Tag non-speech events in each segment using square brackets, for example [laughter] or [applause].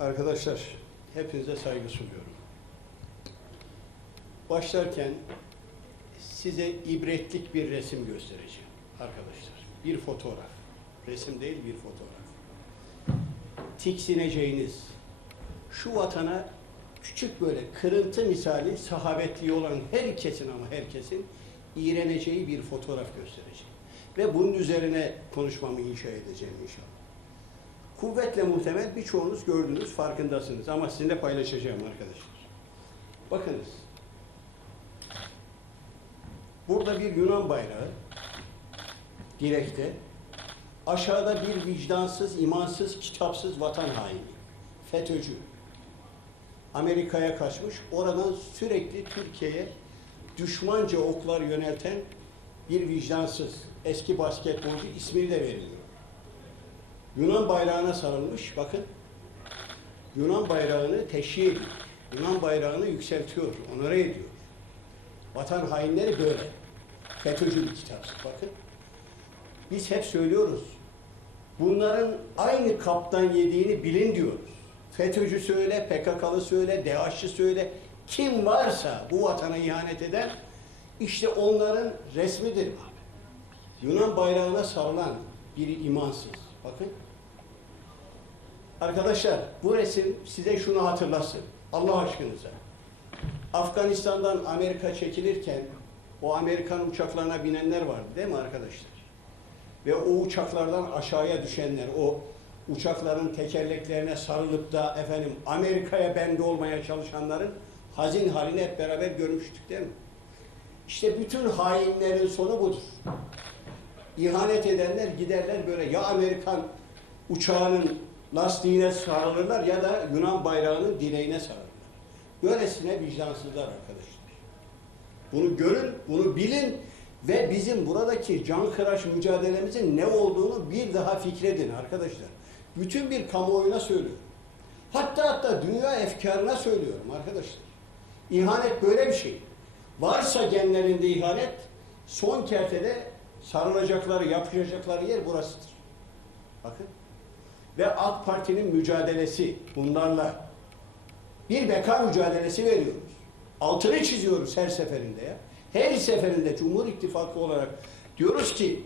Arkadaşlar, hepinize saygı sunuyorum. Başlarken size ibretlik bir resim göstereceğim arkadaşlar. Bir fotoğraf. Resim değil, bir fotoğraf. Tiksineceğiniz, şu vatana küçük böyle kırıntı misali sahabetliği olan herkesin ama herkesin iğreneceği bir fotoğraf göstereceğim. Ve bunun üzerine konuşmamı inşa edeceğim inşallah. Kuvvetle muhtemel birçoğunuz gördünüz, farkındasınız ama sizinle paylaşacağım arkadaşlar. Bakınız. Burada bir Yunan bayrağı direkte aşağıda bir vicdansız, imansız, kitapsız vatan haini, FETÖ'cü. Amerika'ya kaçmış, oradan sürekli Türkiye'ye düşmanca oklar yönelten bir vicdansız, eski basketbolcu ismini de veriliyor. Yunan bayrağına sarılmış, bakın. Yunan bayrağını teşhir ediyor. Yunan bayrağını yükseltiyor, onore ediyor. Vatan hainleri böyle. FETÖ'cü bir kitapsız, bakın. Biz hep söylüyoruz. Bunların aynı kaptan yediğini bilin diyoruz. FETÖ'cü söyle, PKK'lı söyle, DAEŞ'çi söyle. Kim varsa bu vatana ihanet eden işte onların resmidir abi. Yunan bayrağına sarılan bir imansız. Bakın. Arkadaşlar bu resim size şunu hatırlasın. Allah aşkınıza. Afganistan'dan Amerika çekilirken o Amerikan uçaklarına binenler vardı değil mi arkadaşlar? Ve o uçaklardan aşağıya düşenler, o uçakların tekerleklerine sarılıp da efendim Amerika'ya bende olmaya çalışanların hazin halini hep beraber görmüştük değil mi? İşte bütün hainlerin sonu budur. İhanet edenler giderler böyle ya Amerikan uçağının lastiğine sarılırlar ya da Yunan bayrağının direğine sarılırlar. Böylesine vicdansızlar arkadaşlar. Bunu görün, bunu bilin ve bizim buradaki can kıraş mücadelemizin ne olduğunu bir daha fikredin arkadaşlar. Bütün bir kamuoyuna söylüyorum. Hatta hatta dünya efkarına söylüyorum arkadaşlar. İhanet böyle bir şey. Varsa genlerinde ihanet, son kertede sarılacakları, yapışacakları yer burasıdır. Bakın. Ve AK Parti'nin mücadelesi bunlarla bir beka mücadelesi veriyoruz. Altını çiziyoruz her seferinde ya. Her seferinde Cumhur İttifakı olarak diyoruz ki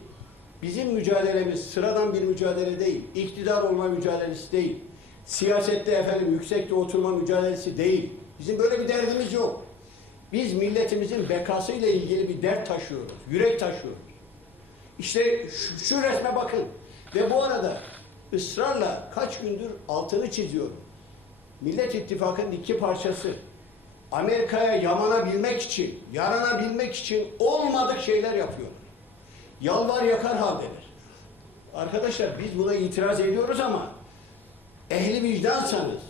bizim mücadelemiz sıradan bir mücadele değil. İktidar olma mücadelesi değil. Siyasette efendim yüksekte oturma mücadelesi değil. Bizim böyle bir derdimiz yok. Biz milletimizin bekasıyla ilgili bir dert taşıyoruz. Yürek taşıyoruz. İşte şu, şu resme bakın. Ve bu arada ısrarla kaç gündür altını çiziyorum. Millet İttifakı'nın iki parçası Amerika'ya yamanabilmek için, yaranabilmek için olmadık şeyler yapıyorlar. Yalvar yakar haldeler. Arkadaşlar biz buna itiraz ediyoruz ama ehli vicdansanız,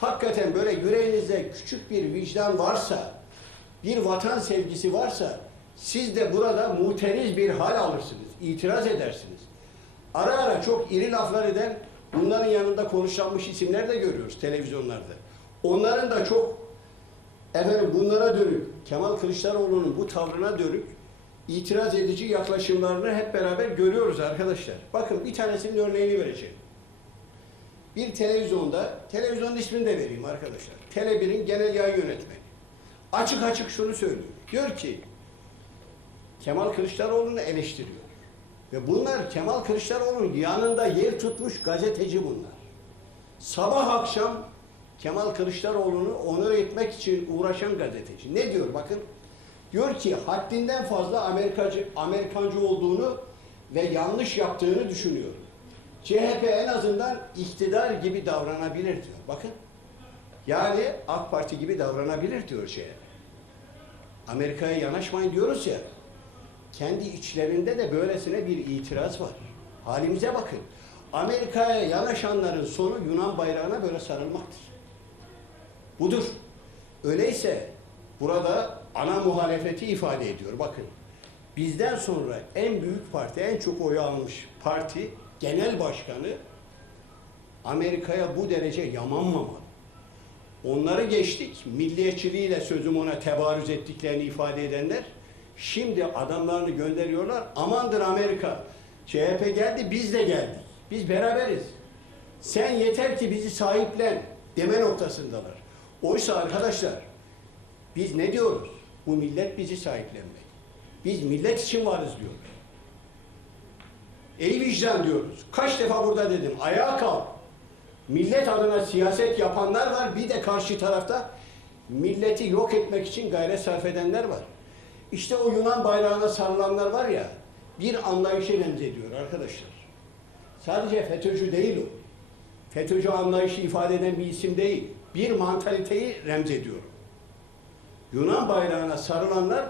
hakikaten böyle yüreğinizde küçük bir vicdan varsa, bir vatan sevgisi varsa, siz de burada muteriz bir hal alırsınız, itiraz edersiniz. Ara ara çok iri laflar eden, bunların yanında konuşlanmış isimler de görüyoruz televizyonlarda. Onların da çok efendim bunlara dönük, Kemal Kılıçdaroğlu'nun bu tavrına dönük itiraz edici yaklaşımlarını hep beraber görüyoruz arkadaşlar. Bakın bir tanesinin örneğini vereceğim. Bir televizyonda, televizyonun ismini de vereyim arkadaşlar. Tele1'in genel yayın yönetmeni. Açık açık şunu söylüyor. Diyor ki, Kemal Kılıçdaroğlu'nu eleştiriyor. Ve bunlar Kemal Kılıçdaroğlu'nun yanında yer tutmuş gazeteci bunlar. Sabah akşam Kemal Kılıçdaroğlu'nu onur etmek için uğraşan gazeteci. Ne diyor bakın? Diyor ki haddinden fazla Amerikacı, Amerikancı olduğunu ve yanlış yaptığını düşünüyor. CHP en azından iktidar gibi davranabilir diyor. Bakın. Yani AK Parti gibi davranabilir diyor CHP. Amerika'ya yanaşmayın diyoruz ya. Kendi içlerinde de böylesine bir itiraz var. Halimize bakın. Amerika'ya yanaşanların sonu Yunan bayrağına böyle sarılmaktır. Budur. Öyleyse burada ana muhalefeti ifade ediyor. Bakın bizden sonra en büyük parti, en çok oyu almış parti genel başkanı Amerika'ya bu derece yamanmamalı. Onları geçtik. Milliyetçiliğiyle sözüm ona tebarüz ettiklerini ifade edenler şimdi adamlarını gönderiyorlar. Amandır Amerika. CHP geldi biz de geldik. Biz beraberiz. Sen yeter ki bizi sahiplen. deme noktasındalar. Oysa arkadaşlar biz ne diyoruz? Bu millet bizi sahiplenmek. Biz millet için varız diyoruz. Ey vicdan diyoruz. Kaç defa burada dedim. Ayağa kalk. Millet adına siyaset yapanlar var. Bir de karşı tarafta milleti yok etmek için gayret sarf edenler var. İşte o Yunan bayrağına sarılanlar var ya bir anlayışı remzediyor arkadaşlar. Sadece FETÖ'cü değil o. FETÖ'cü anlayışı ifade eden bir isim değil. Bir mantaliteyi remzediyor. Yunan bayrağına sarılanlar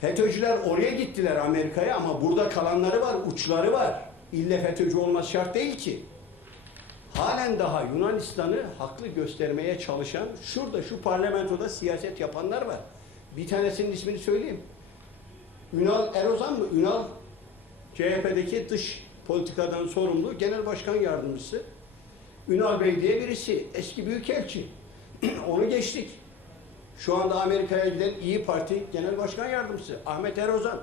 FETÖ'cüler oraya gittiler Amerika'ya ama burada kalanları var, uçları var. İlle FETÖ'cü olması şart değil ki. Halen daha Yunanistan'ı haklı göstermeye çalışan, şurada şu parlamentoda siyaset yapanlar var. Bir tanesinin ismini söyleyeyim. Ünal Erozan mı? Ünal CHP'deki dış politikadan sorumlu genel başkan yardımcısı. Ünal Bey diye birisi, eski büyükelçi. [clears throat] Onu geçtik. Şu anda Amerika'ya giden İyi Parti Genel Başkan Yardımcısı Ahmet Erozan.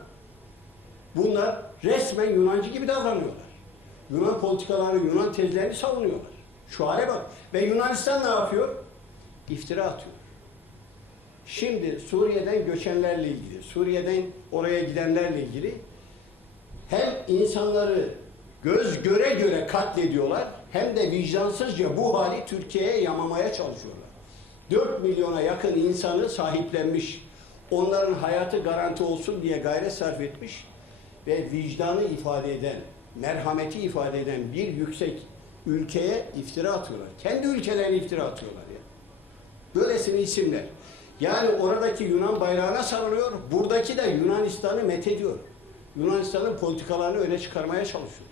Bunlar resmen Yunancı gibi davranıyorlar. Yunan politikalarını, Yunan tezlerini savunuyorlar. Şu hale bak. Ve Yunanistan ne yapıyor? İftira atıyor. Şimdi Suriye'den göçenlerle ilgili, Suriye'den oraya gidenlerle ilgili hem insanları göz göre göre katlediyorlar hem de vicdansızca bu hali Türkiye'ye yamamaya çalışıyorlar. 4 milyona yakın insanı sahiplenmiş, onların hayatı garanti olsun diye gayret sarf etmiş ve vicdanı ifade eden, merhameti ifade eden bir yüksek ülkeye iftira atıyorlar. Kendi ülkelerine iftira atıyorlar ya. Böylesine isimler. Yani oradaki Yunan bayrağına sarılıyor, buradaki de Yunanistan'ı methediyor. Yunanistan'ın politikalarını öne çıkarmaya çalışıyor.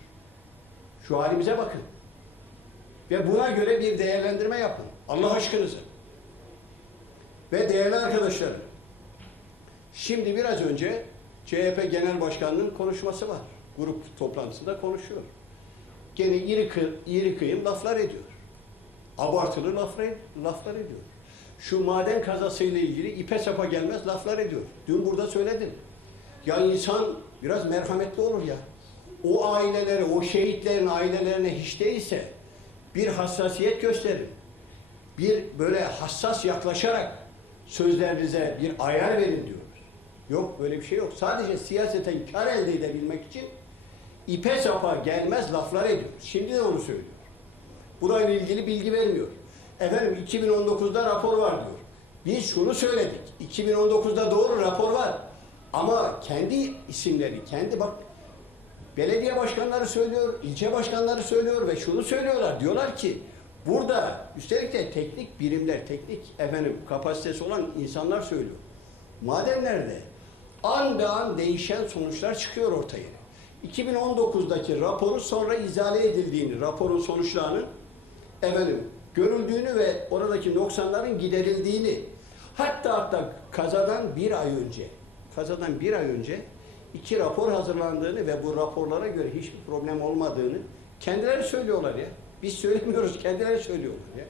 Şu halimize bakın. Ve buna göre bir değerlendirme yapın. Allah aşkınıza. Ve değerli arkadaşlarım, şimdi biraz önce CHP Genel Başkanı'nın konuşması var. Grup toplantısında konuşuyor. Gene iri, kı, iri kıyım laflar ediyor. Abartılı laflar, laflar ediyor. Şu maden kazasıyla ilgili ipe sapa gelmez laflar ediyor. Dün burada söyledim. Ya insan biraz merhametli olur ya. O ailelere, o şehitlerin ailelerine hiç değilse bir hassasiyet gösterin. Bir böyle hassas yaklaşarak sözlerinize bir ayar verin diyoruz. Yok böyle bir şey yok. Sadece siyaseten kar elde edebilmek için ipe sapa gelmez laflar ediyor. Şimdi de onu söylüyor. Burayla ilgili bilgi vermiyor. Efendim 2019'da rapor var diyor. Biz şunu söyledik. 2019'da doğru rapor var. Ama kendi isimleri, kendi bak belediye başkanları söylüyor, ilçe başkanları söylüyor ve şunu söylüyorlar. Diyorlar ki burada üstelik de teknik birimler, teknik efendim kapasitesi olan insanlar söylüyor. Madenlerde an be an değişen sonuçlar çıkıyor ortaya. 2019'daki raporu sonra izale edildiğini, raporun sonuçlarının efendim görüldüğünü ve oradaki noksanların giderildiğini hatta hatta kazadan bir ay önce kazadan bir ay önce iki rapor hazırlandığını ve bu raporlara göre hiçbir problem olmadığını kendileri söylüyorlar ya. Biz söylemiyoruz, kendileri söylüyorlar ya.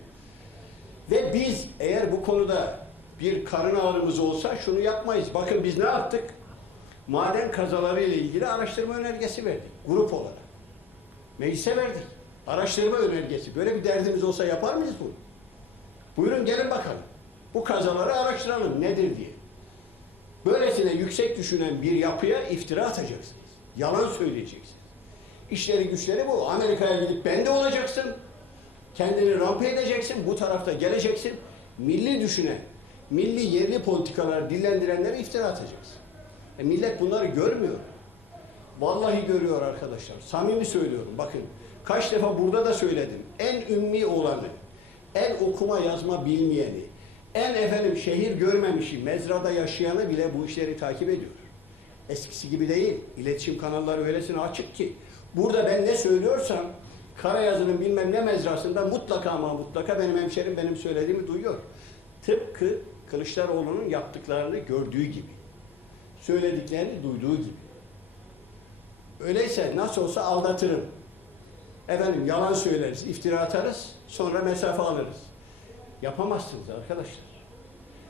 Ve biz eğer bu konuda bir karın ağrımız olsa şunu yapmayız. Bakın biz ne yaptık? Maden kazaları ile ilgili araştırma önergesi verdik grup olarak. Meclise verdik. Araştırma önergesi. Böyle bir derdimiz olsa yapar mıyız bunu? Buyurun gelin bakalım. Bu kazaları araştıralım nedir diye. Böylesine yüksek düşünen bir yapıya iftira atacaksınız. Yalan söyleyeceksiniz. İşleri güçleri bu. Amerika'ya gidip bende olacaksın. Kendini rampa edeceksin. Bu tarafta geleceksin. Milli düşünen, milli yerli politikalar dillendirenlere iftira atacaksın. E millet bunları görmüyor. Vallahi görüyor arkadaşlar. Samimi söylüyorum. Bakın kaç defa burada da söyledim. En ümmi olanı, en okuma yazma bilmeyeni, en efendim şehir görmemişi, mezrada yaşayanı bile bu işleri takip ediyor. Eskisi gibi değil. İletişim kanalları öylesine açık ki. Burada ben ne söylüyorsam Karayazı'nın bilmem ne mezrasında mutlaka ama mutlaka benim hemşerim benim söylediğimi duyuyor. Tıpkı Kılıçdaroğlu'nun yaptıklarını gördüğü gibi. Söylediklerini duyduğu gibi. Öyleyse nasıl olsa aldatırım. Efendim yalan söyleriz, iftira atarız, sonra mesafe alırız. Yapamazsınız arkadaşlar.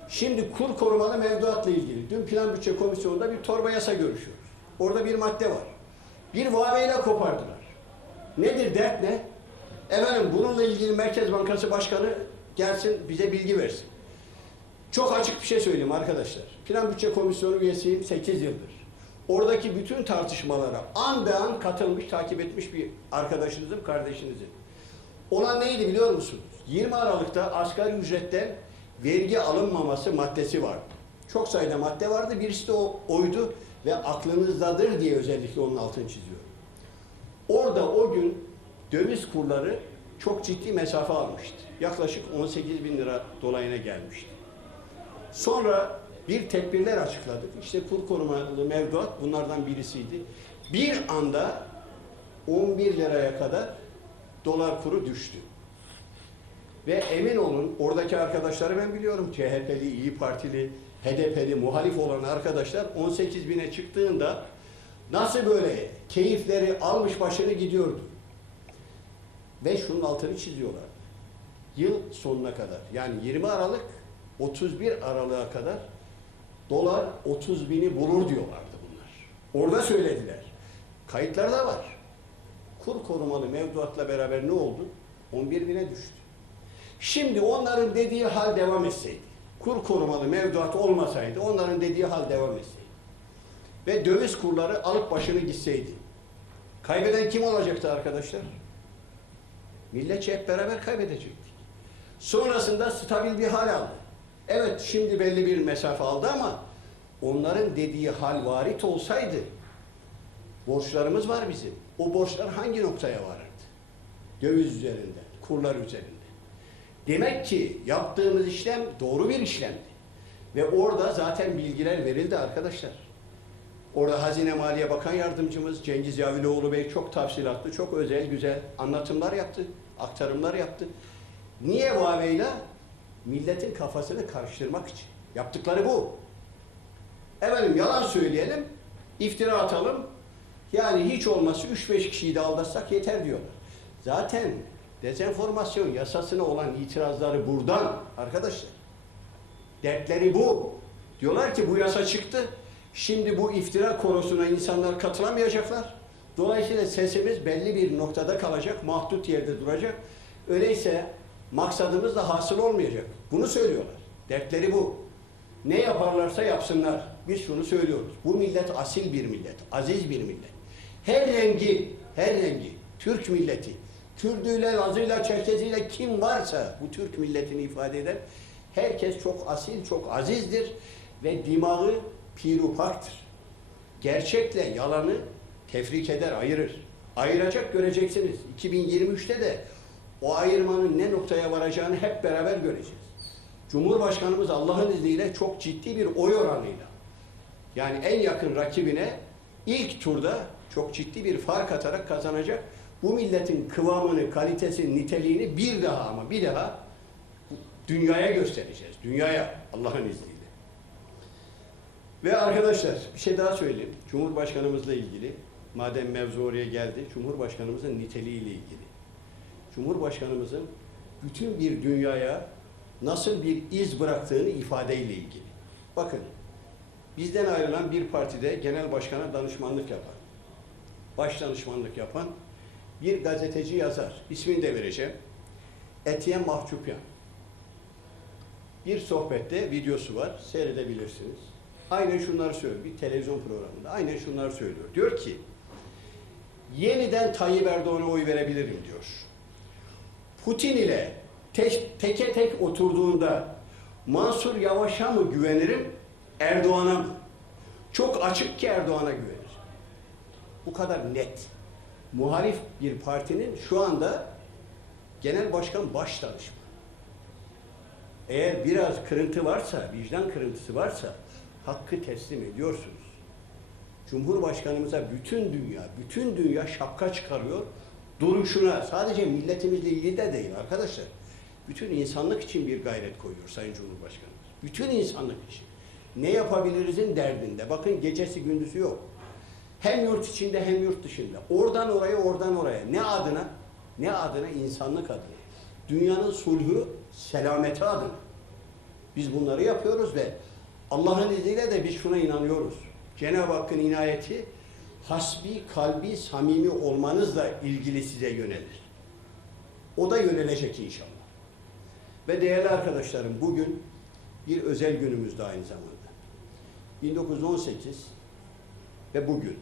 Şimdi kur korumalı mevduatla ilgili dün Plan Bütçe Komisyonu'nda bir torba yasa görüşüyoruz. Orada bir madde var. Bir vaveyle kopardılar. Nedir dert ne? Efendim bununla ilgili Merkez Bankası Başkanı gelsin bize bilgi versin. Çok açık bir şey söyleyeyim arkadaşlar. Plan Bütçe Komisyonu üyesiyim 8 yıldır. Oradaki bütün tartışmalara an be an katılmış, takip etmiş bir arkadaşınızım, kardeşinizim. Olan neydi biliyor musunuz? 20 Aralık'ta asgari ücretten vergi alınmaması maddesi vardı. Çok sayıda madde vardı. Birisi de o oydu ve aklınızdadır diye özellikle onun altını çiziyorum. Orada o gün döviz kurları çok ciddi mesafe almıştı. Yaklaşık 18 bin lira dolayına gelmişti. Sonra bir tedbirler açıkladık. İşte kur korumalı mevduat bunlardan birisiydi. Bir anda 11 liraya kadar dolar kuru düştü. Ve emin olun oradaki arkadaşları ben biliyorum. CHP'li, İyi Partili, HDP'li, muhalif olan arkadaşlar 18 bine çıktığında nasıl böyle keyifleri almış başını gidiyordu. Ve şunun altını çiziyorlar. Yıl sonuna kadar yani 20 Aralık 31 Aralık'a kadar dolar 30 bini bulur diyorlardı bunlar. Orada söylediler. Kayıtlar da var. Kur korumalı mevduatla beraber ne oldu? 11 bine düştü. Şimdi onların dediği hal devam etseydi, kur korumalı mevduat olmasaydı, onların dediği hal devam etseydi ve döviz kurları alıp başını gitseydi, kaybeden kim olacaktı arkadaşlar? Milletçe hep beraber kaybedecektik. Sonrasında stabil bir hal aldı. Evet şimdi belli bir mesafe aldı ama onların dediği hal varit olsaydı borçlarımız var bizim. O borçlar hangi noktaya varırdı? Döviz üzerinden, kurlar üzerinden. Demek ki yaptığımız işlem doğru bir işlemdi. Ve orada zaten bilgiler verildi arkadaşlar. Orada Hazine Maliye Bakan Yardımcımız Cengiz Yaviloğlu Bey çok tafsilatlı, çok özel, güzel anlatımlar yaptı, aktarımlar yaptı. Niye Huawei'yle? Milletin kafasını karıştırmak için. Yaptıkları bu. Efendim yalan söyleyelim, iftira atalım. Yani hiç olmazsa 3-5 kişiyi de aldatsak yeter diyorlar. Zaten dezenformasyon yasasına olan itirazları buradan arkadaşlar. Dertleri bu. Diyorlar ki bu yasa çıktı. Şimdi bu iftira konusuna insanlar katılamayacaklar. Dolayısıyla sesimiz belli bir noktada kalacak, mahdut yerde duracak. Öyleyse maksadımız da hasıl olmayacak. Bunu söylüyorlar. Dertleri bu. Ne yaparlarsa yapsınlar. Biz şunu söylüyoruz. Bu millet asil bir millet, aziz bir millet. Her rengi, her rengi, Türk milleti, Kürdüyle, Lazıyla, Çerkeziyle kim varsa bu Türk milletini ifade eder. Herkes çok asil, çok azizdir ve dimağı pirupaktır. Gerçekle yalanı tefrik eder, ayırır. Ayıracak göreceksiniz. 2023'te de o ayırmanın ne noktaya varacağını hep beraber göreceğiz. Cumhurbaşkanımız Allah'ın izniyle çok ciddi bir oy oranıyla yani en yakın rakibine ilk turda çok ciddi bir fark atarak kazanacak. Bu milletin kıvamını, kalitesini, niteliğini bir daha ama bir daha dünyaya göstereceğiz. Dünyaya Allah'ın izniyle. Ve arkadaşlar bir şey daha söyleyeyim. Cumhurbaşkanımızla ilgili madem mevzu oraya geldi. Cumhurbaşkanımızın niteliğiyle ilgili. Cumhurbaşkanımızın bütün bir dünyaya nasıl bir iz bıraktığını ifadeyle ilgili. Bakın bizden ayrılan bir partide genel başkana danışmanlık yapan, baş danışmanlık yapan bir gazeteci yazar. İsmini de vereceğim. Etiyen Mahçupyan. Bir sohbette videosu var. Seyredebilirsiniz. Aynen şunları söylüyor. Bir televizyon programında. Aynen şunları söylüyor. Diyor ki yeniden Tayyip Erdoğan'a oy verebilirim diyor. Putin ile tek, teke tek oturduğunda Mansur Yavaş'a mı güvenirim, Erdoğan'a mı? Çok açık ki Erdoğan'a güvenir. Bu kadar net. Muhalif bir partinin şu anda genel başkan baş danışmanı. Eğer biraz kırıntı varsa, vicdan kırıntısı varsa hakkı teslim ediyorsunuz. Cumhurbaşkanımıza bütün dünya, bütün dünya şapka çıkarıyor. Duruşuna sadece milletimizle ilgili de değil arkadaşlar. Bütün insanlık için bir gayret koyuyor Sayın Cumhurbaşkanımız. Bütün insanlık için. Ne yapabilirizin derdinde. Bakın gecesi gündüzü yok. Hem yurt içinde hem yurt dışında. Oradan oraya, oradan oraya. Ne adına? Ne adına? İnsanlık adına. Dünyanın sulhü, selameti adına. Biz bunları yapıyoruz ve Allah'ın izniyle de biz şuna inanıyoruz. Cenab-ı Hakk'ın inayeti hasbi, kalbi, samimi olmanızla ilgili size yönelir. O da yönelecek inşallah. Ve değerli arkadaşlarım bugün bir özel günümüzde aynı zamanda. 1918 ve bugün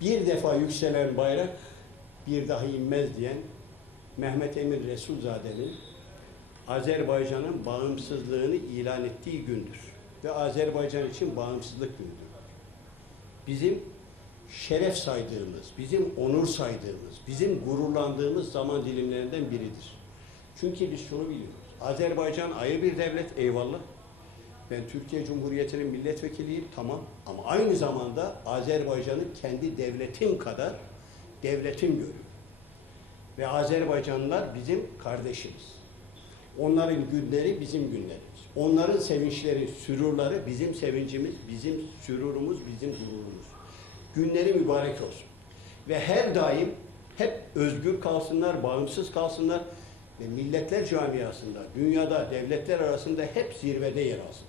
bir defa yükselen bayrak bir daha inmez diyen Mehmet Emin Resulzade'nin Azerbaycan'ın bağımsızlığını ilan ettiği gündür. Ve Azerbaycan için bağımsızlık gündür. Bizim şeref saydığımız, bizim onur saydığımız, bizim gururlandığımız zaman dilimlerinden biridir. Çünkü biz şunu biliyoruz. Azerbaycan ayrı bir devlet, eyvallah. Ben Türkiye Cumhuriyeti'nin milletvekiliyim, tamam. Ama aynı zamanda Azerbaycan'ı kendi devletim kadar devletim görüyorum. Ve Azerbaycanlılar bizim kardeşimiz. Onların günleri bizim günlerimiz. Onların sevinçleri, sürurları bizim sevincimiz, bizim sürurumuz, bizim gururumuz. Günleri mübarek olsun. Ve her daim hep özgür kalsınlar, bağımsız kalsınlar ve milletler camiasında, dünyada, devletler arasında hep zirvede yer alsın.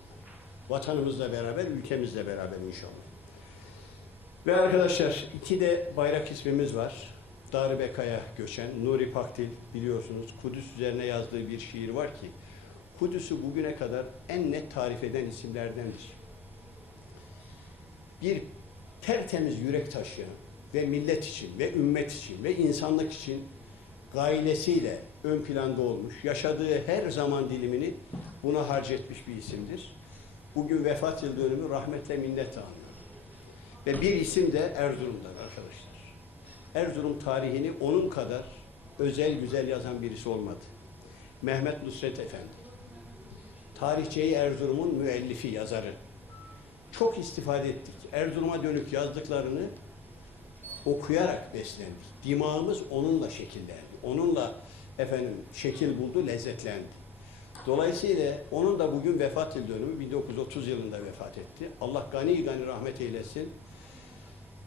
Vatanımızla beraber, ülkemizle beraber inşallah. Ve arkadaşlar iki de bayrak ismimiz var. Darbekaya göçen Nuri Pakdil biliyorsunuz Kudüs üzerine yazdığı bir şiir var ki Kudüs'ü bugüne kadar en net tarif eden isimlerdendir. Bir tertemiz yürek taşıyan ve millet için ve ümmet için ve insanlık için gailesiyle ön planda olmuş, yaşadığı her zaman dilimini buna harcetmiş bir isimdir. Bugün vefat yıl dönümü rahmetle minnetle anıyor. Ve bir isim de Erzurum'dan arkadaşlar. Erzurum tarihini onun kadar özel güzel yazan birisi olmadı. Mehmet Nusret Efendi. Tarihçeyi Erzurum'un müellifi, yazarı. Çok istifade ettik. Erzurum'a dönük yazdıklarını okuyarak beslendik. Dimağımız onunla şekillendi. Onunla efendim şekil buldu, lezzetlendi. Dolayısıyla onun da bugün vefat yıl dönümü 1930 yılında vefat etti. Allah gani gani rahmet eylesin.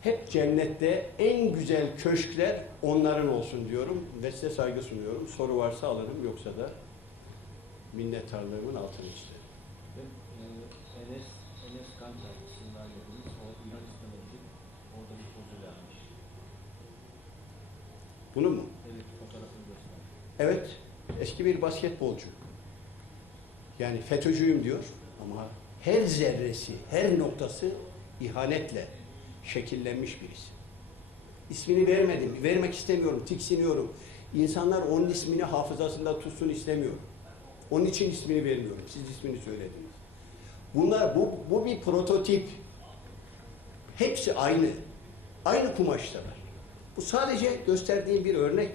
Hep cennette en güzel köşkler onların olsun diyorum ve size saygı sunuyorum. Soru varsa alırım yoksa da minnettarlığımın altını isterim. E, Enes, Enes Kantar. O orada bir vermiş. Bunu mu? Evet fotoğrafını. Evet, eski bir basketbolcu. Yani FETÖ'cüyüm diyor ama her zerresi, her noktası ihanetle şekillenmiş birisi. İsmini vermedim, vermek istemiyorum, tiksiniyorum. İnsanlar onun ismini hafızasında tutsun istemiyorum. Onun için ismini vermiyorum. Siz ismini söylediniz. Bunlar bu, bu bir prototip. Hepsi aynı. Aynı kumaştalar. Bu sadece gösterdiğim bir örnek.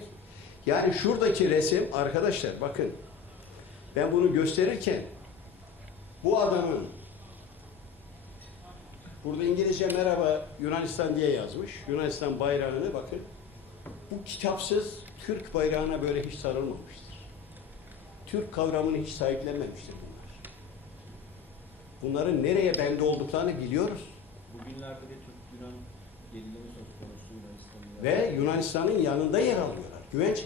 Yani şuradaki resim arkadaşlar bakın. Ben bunu gösterirken bu adamın burada İngilizce merhaba Yunanistan diye yazmış. Yunanistan bayrağını bakın. Bu kitapsız Türk bayrağına böyle hiç sarılmamıştır. Türk kavramını hiç sahiplenmemiştir bunlar. Bunların nereye bende olduklarını biliyoruz. Bugünlerde de Türk-Yunan gerilimi söz konusu Yunanistan'ın. Ve Yunanistan'ın yanında yer alıyorlar. Güvenç.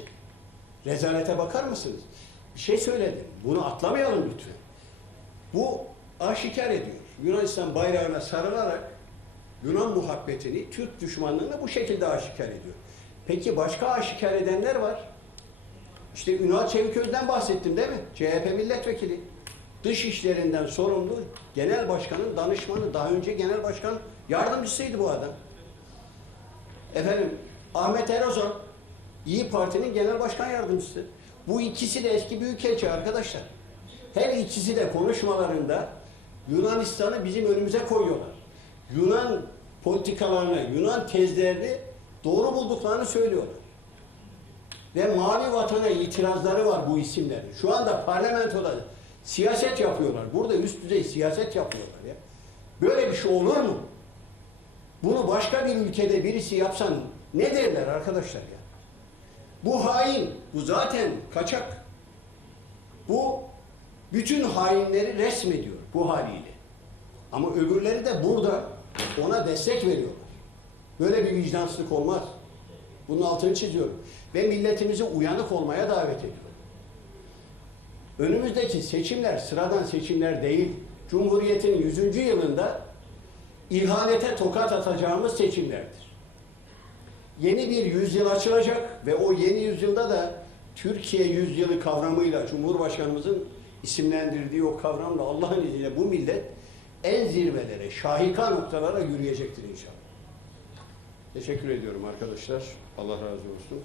Rezalete bakar mısınız? Bir şey söyledim. Bunu atlamayalım lütfen. Bu aşikar ediyor. Yunanistan bayrağına sarılarak Yunan muhabbetini, Türk düşmanlığını bu şekilde aşikar ediyor. Peki başka aşikar edenler var. İşte Ünal Çeviköz'den bahsettim değil mi? CHP milletvekili. Dış işlerinden sorumlu genel başkanın danışmanı, daha önce genel başkan yardımcısıydı bu adam. Efendim Ahmet Erozan İyi Parti'nin genel başkan yardımcısı. Bu ikisi de eski büyükelçi arkadaşlar. Her ikisi de konuşmalarında Yunanistan'ı bizim önümüze koyuyorlar. Yunan politikalarını, Yunan tezlerini doğru bulduklarını söylüyorlar. Ve mavi vatana itirazları var bu isimlerin. Şu anda parlamentoda siyaset yapıyorlar. Burada üst düzey siyaset yapıyorlar ya. Böyle bir şey olur mu? Bunu başka bir ülkede birisi yapsan ne derler arkadaşlar ya? Bu hain, bu zaten kaçak. Bu bütün hainleri resmediyor bu haliyle. Ama öbürleri de burada ona destek veriyorlar. Böyle bir vicdansızlık olmaz. Bunun altını çiziyorum. Ve milletimizi uyanık olmaya davet ediyorum. Önümüzdeki seçimler sıradan seçimler değil. Cumhuriyet'in 100. yılında ihanete tokat atacağımız seçimlerdir. yeni bir yüzyıl açılacak ve o yeni yüzyılda da Türkiye yüzyılı kavramıyla Cumhurbaşkanımızın isimlendirdiği o kavramla Allah'ın izniyle bu millet en zirvelere, şahika noktalara yürüyecektir inşallah. Teşekkür ediyorum arkadaşlar. Allah razı olsun.